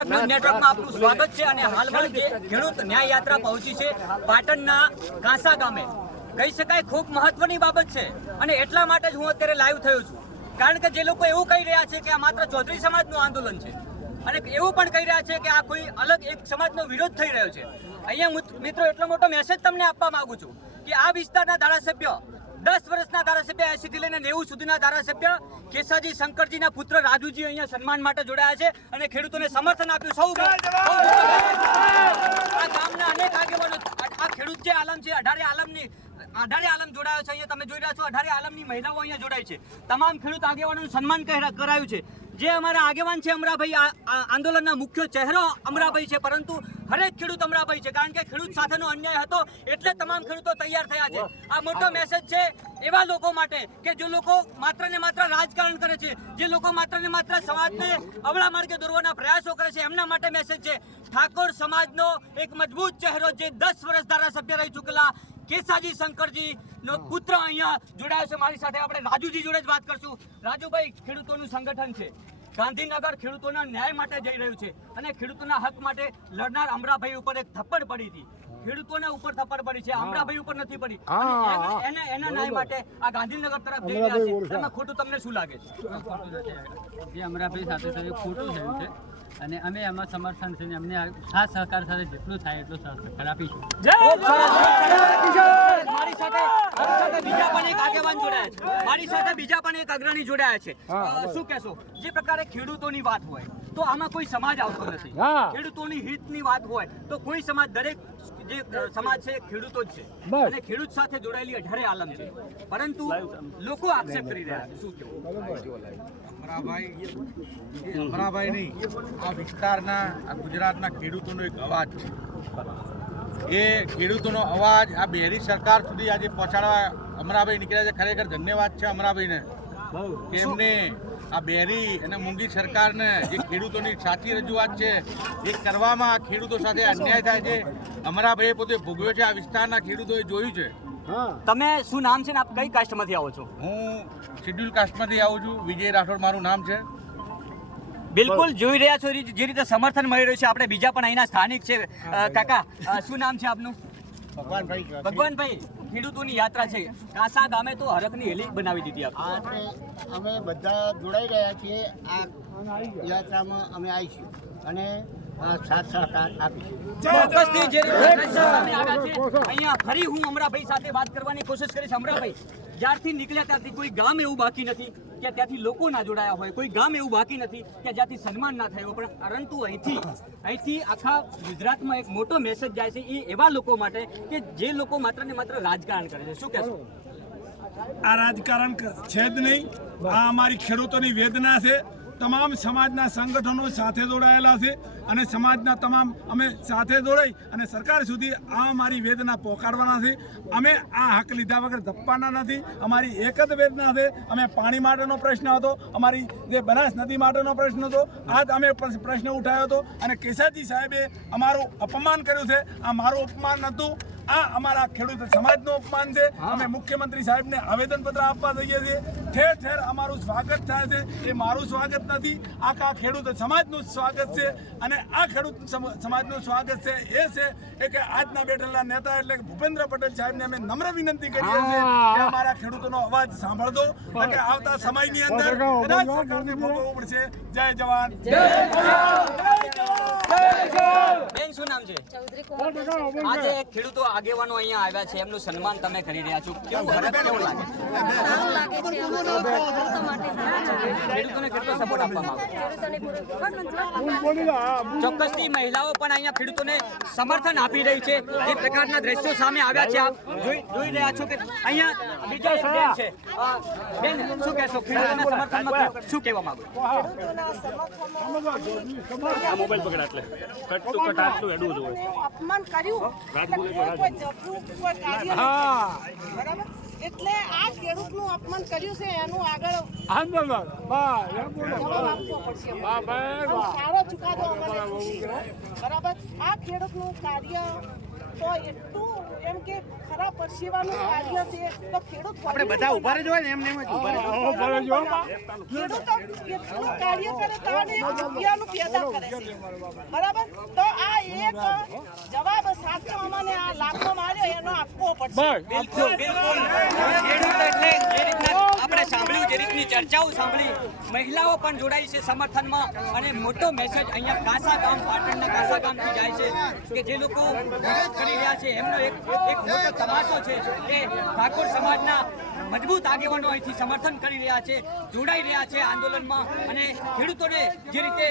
નેટવર્કમાં આપનું સ્વાગત છે અને હાલમાં જે ખેડૂત ન્યાય યાત્રા પહોંચી છે પાટણના કાંસા ગામે કહી શકાય ખૂબ મહત્વની બાબત છે અને એટલા માટે જ હું અત્યારે લાઈવ થયો છું કારણ કે જે લોકો એવું કહી રહ્યા છે કે આ માત્ર ચૌધરી સમાજનું આંદોલન છે અને એવું પણ કહી રહ્યા છે કે આ કોઈ અલગ એક સમાજનો વિરોધ થઈ રહ્યો છે। અહીંયા મિત્રો એટલો મોટો મેસેજ તમને આપવા માંગુ છું કે આ વિસ્તારના ધારાસભ્ય 10 વર્ષના ધારાસભ્ય 80 થી લઈને 90 સુધીના ધારાસભ્ય કેસાજી શંકરજીના પુત્ર રાજુજી અહીંયા સન્માન માટે જોડાયા છે અને ખેડૂતોને સમર્થન આપ્યું। સૌ આ ગામના અનેક આગેવાનો આ ખેડૂત જે આલમ છે 18 આલમ જોડાયો છે। અહીંયા તમે જોઈ રહ્યા છો 18 આલમની મહિલાઓ અહીંયા જોડાઈ છે। તમામ ખેડૂત આગેવાનોનું સન્માન કરાયું છે। જે અમારા આગેવાન છે અમરાભાઈ આંદોલનના મુખ્ય ચહેરો અમરાભાઈ છે પરંતુ હરેક ખેડૂત અમરાભાઈ છે કારણ કે ખેડૂત સાથેનો અન્યાય હતો એટલે તમામ ખેડૂતો તૈયાર થયા છે। આ મોટો મેસેજ છે એવા લોકો માટે કે જે લોકો માત્ર ને માત્ર રાજકારણ કરે છે, જે લોકો માત્ર ને માત્ર સમાજને અવળા માર્ગે દોરવાના પ્રયાસો કરે છે એમના માટે મેસેજ છે। ઠાકોર સમાજનો એક મજબૂત ચહેરો જે 10 વર્ષ ધારાસભ્ય રહી ચૂકેલા કેસાજી શંકરજી નો પુત્ર અહીંયા જોડાયો છે। મારી સાથે આપણે રાજુજી જોડે જ વાત કરશું। રાજુભાઈ, ખેડૂતોનું સંગઠન છે ગાંધીનગર ખેડૂતોના ન્યાય માટે જઈ રહ્યું છે અને ખેડૂતોના હક માટે લડનાર અમરાભાઈ ઉપર એક થપ્પડ પડી હતી, ખેડૂતોના ઉપર થપ્પડ પડી છે, અમરાભાઈ ઉપર નથી પડી અને એના ન્યાય માટે આ ગાંધીનગર તરફ જઈ રહ્યા છે। એમાં ખોટું તમને શું લાગે છે? જે અમરાભાઈ સાથે ખોટું થયું છે અને અમે એમાં સમર્થન થઈને અમને સાથ સહકાર સાથે જેટલું થાય એટલું સહકાર આપીશું। મારી સાથે બીજા પણ એક આગેવાન જોડાયા છે, મારી સાથે બીજા પણ એક અગ્રણી જોડાયા છે। શું કહેશો? જે પ્રકારે ખેડૂતોની વાત હોય તો આમાં કોઈ સમાજ આવતો નથી, ખેડૂતોની હિતની વાત હોય તો કોઈ સમાજ, દરેક જે સમાજ છે ખેડૂતો જ છે અને ખેડૂત સાથે જોડાયેલી 18 આલમ છે પરંતુ લોકો આક્ષેપ કરી રહ્યા છે। શું કહેવું? અમરાભાઈ નહીં, આ વિસ્તારના આ ગુજરાતના ખેડૂતોનો એક અવાજ છે। એ ખેડૂતોનો અવાજ આ બેરી સરકાર સુધી આજે પહોંચાડવા અમરાભાઈ નીકળ્યા છે। ખરેખર ધન્યવાદ છે અમરાભાઈને કે એમને આ બેરી અને મૂંગી સરકારને જે ખેડૂતોની સાચી રજૂઆત છે એ કરવામાં ખેડૂતો સાથે અન્યાય થાય છે અમરાભાઈએ પોતે ભોગવ્યો છે, આ વિસ્તારના ખેડૂતોએ જોયું છે। તમે શું નામ છે ને આપ કઈ કાસ્ટમાંથી આવો છો? હું શેડ્યુલ કાસ્ટમાંથી આવું છું, વિજય રાઠોડ મારું નામ છે। બિલકુલ જોઈ રહ્યા છો જે રીતે સમર્થન મળી રહ્યું છે। આપણે બીજા પણ અહીંના સ્થાનિક છે। કાકા, શું નામ છે આપનું? ભગવાનભાઈ, ખેડૂતોની યાત્રા છે કાંસા ગામે તો હરખની હેલી બનાવી દીધી આપણે। અમે બધા જોડાઈ રહ્યા છીએ આ યાત્રામાં, અમે આવીશું અને સાથ સહકાર આપીશું। ચોક્કસથી જે રીતે સામે આવ્યા છે અહીંયા ફરી હું અમરાભાઈ સાથે વાત કરવાની કોશિશ કરીશ। અમરાભાઈ, જ્યારથી નીકળ્યા ત્યારથી કોઈ ગામ એવું બાકી નથી કે ત્યાંથી લોકો ના જોડાયા હોય, કોઈ ગામ એવું બાકી નથી કે જ્યાંથી સન્માન ના થયો, પરંતુ અહીંથી આખા ગુજરાતમાં એક મોટો મેસેજ જાય છે એ એવા લોકો માટે કે જે લોકો માત્ર ને માત્ર રાજકારણ કરે છે। શું કહેશો? આ રાજકારણ છે જ નહીં, આ અમારી ખેડૂતોની વેદના છે। તમામ સમાજના સંગઠનો સાથે જોડાયેલા છે અને સમાજના તમામ અમે સાથે જોડાઈ અને સરકાર સુધી આ અમારી વેદના પહોંચાડવાના છે। અમે આ હક લીધા વગર ધપવાના નથી। અમારી એક જ વેદના છે। અમે પાણી માટેનો પ્રશ્ન હતો, અમારી જે બનાસ નદી માટેનો પ્રશ્ન હતો, આજ અમે પ્રશ્ન ઉઠાવ્યો હતો અને કેસાજી સાહેબે અમારું અપમાન કર્યું છે। આ મારું અપમાન નહોતું, આ અમારા ખેડૂત સમાજનું અપમાન છે। અમે મુખ્યમંત્રી સાહેબને આવેદનપત્ર આપવા જઈએ છીએ। ઠેર ઠેર અમારું સ્વાગત થાય છે। એ મારું સ્વાગત નથી, આખા ખેડૂત સમાજનું સ્વાગત છે અને આ ખેડૂત સમાજનું સ્વાગત છે એ છે કે આજના બેઠેલા નેતા એટલે ભૂપેન્દ્ર પટેલ સાહેબને અમે નમ્ર વિનંતી કરીએ છીએ કે અમારા ખેડૂતોનો અવાજ સાંભળજો કે આવતા સમયની અંદર કદાચ સરકારને ભોગવવું પડશે। જય જવાન, જય બેન, શું નામ છે? આજે ખેડૂતો આગેવાનો અહીંયા આવ્યા છે, એમનું સન્માન તમે કરી રહ્યા છો, કેવું લાગે? સારું લાગે છે। ખેડૂતોને કેટલો સપોર્ટ આપવામાં આવે? ચોક્કસથી મહિલાઓ પણ અહીંયા ખેડૂતોને સમર્થન આપી રહી છે। જે પ્રકારના દ્રશ્યો સામે આવ્યા છે આપ જોઈ રહ્યા છો કે અહીંયા બીજા એક બેન છે। બેન, શું કહેશો? ખેડૂતોના સમર્થનમાં શું કહેવા માંગો? મોબાઈલ પકડા એટલે આટલું એડવું જોઈએ। અપમાન કર્યું કોઈ જબરું કોઈ કાર્ય બરાબર, એટલે આ ખેડૂતનું અપમાન કર્યું છે એનું આગળ જવાબ આપવો પડશે। સારો ચુકાદો અમને બરાબર, આ ખેડૂતનું કાર્ય તો એટલું એમ કે ખરાબ પરસેવાનું કાર્ય છે તો ખેડૂત આપણે બધા ઉભા જ હોય ને એમને એમ જ ઉભા રહેજો. ખેડૂતો એટલું કાર્ય કરે તો આને એક રૂપિયાનું પેદા કરે છે બરાબર. તો આ એક જવાબ સાચો અમને આ લાખો માર્યો એનો આપવો પડશે. બિલકુલ બિલકુલ ખેડૂત એટલે જે રીતના આપણે સાંભળ્યું, જે રીતની ચર્ચાઓ સાંભળી, મહિલાઓ પણ જોડાઈ છે સમર્થનમાં અને મોટો મેસેજ અહીંયા કાસા ગામ, પાટણના કાસા ગામથી જાય છે કે જે લોકો વિરોધ કરી રહ્યા છે એમનો એક મોટો તમાશો છે કે ઠાકોર સમાજના મજબૂત આગેવાનો અહીંથી સમર્થન કરી રહ્યા છે, જોડાઈ રહ્યા છે આંદોલનમાં અને ખેડૂતોને જે રીતે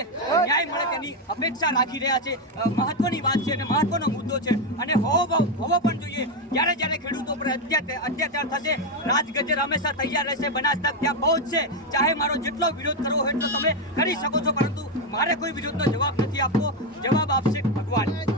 ન્યાય મળે તેની અપેક્ષા રાખી રહ્યા છે. મહત્વની વાત છે અને મહત્વનો મુદ્દો છે અને હોવો પણ જોઈએ. જ્યારે જ્યારે ખેડૂતો પર અત્યાચાર થશે, રાજગજર હંમેશા તૈયાર રહેશે. બનાસ તક ત્યાં પહોંચશે. ચાહે મારો જેટલો વિરોધ કરવો હોય એટલો તમે કરી શકો છો, પરંતુ મારે કોઈ વિરોધનો જવાબ નથી આપવો. જવાબ આપશે ભગવાન.